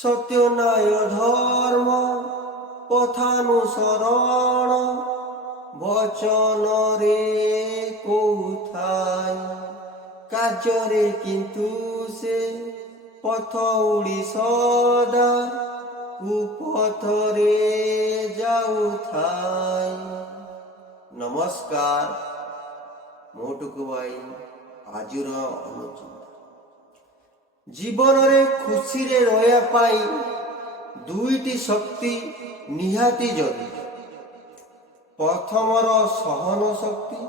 সত্য ন্যায় ধর্ম পথানুসরণ বচনরে কোথায় কার্যরে কিন্তু সে পথ উড়ি সদা কুপথরে যাউথাই। নমস্কার, ମୋ ଟୁକୁ ଭାଇ ଆଜିର ଅନୁଚିନ୍ତା। ଜୀବନରେ ଖୁସିରେ ରହିବା ପାଇଁ ଦୁଇଟି ଶକ୍ତି ନିହାତି ଜରୁରୀ। ପ୍ରଥମର ସହନ ଶକ୍ତି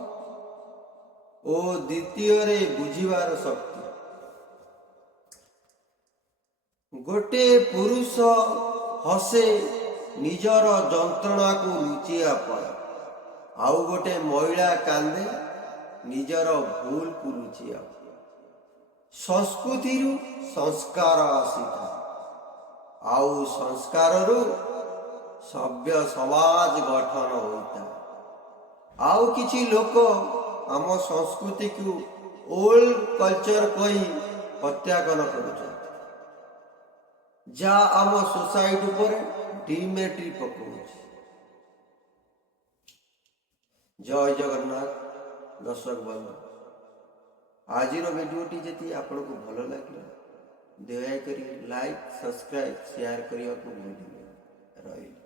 ଓ ଦ୍ୱିତୀୟରେ ବୁଝିବାର ଶକ୍ତି। ଗୋଟେ ପୁରୁଷ ହସେ ନିଜର ଯନ୍ତ୍ରଣାକୁ ଲୁଚିବା ପାଇଁ, ଆଉ ଗୋଟେ ମହିଳା କାନ୍ଦେ ନିଜର ଭୁଲକୁ ଲୁଚିବା ପାଇଁ। ସଂସ୍କୃତିରୁ ସଂସ୍କାର ଆସିଥାଏ, ଆଉ ସଂସ୍କାରରୁ ସଭ୍ୟ ସମାଜ ଗଠନ ହୋଇଥାଏ। ଆଉ କିଛି ଲୋକ ଆମ ସଂସ୍କୃତିକୁ ଓଲ୍ଡ କଲଚର କହି ହତ୍ୟାକନ କରୁଛନ୍ତି, ଯାହା ଆମ ସୋସାଇଟି ଉପରେ ଡିମେଟ୍ରି ପକାଉଛି। ଜୟ ଜଗନ୍ନାଥ। ଦର୍ଶକ ବନ୍ଧୁ, ଆଜିର ଭିଡ଼ିଓଟି ଯଦି ଆପଣଙ୍କୁ ଭଲ ଲାଗିଲା ଦୟାକରି ଲାଇକ୍, ସବସ୍କ୍ରାଇବ୍, ସେୟାର କରିବାକୁ ଭୁଲିବେନି। ରହିଲି।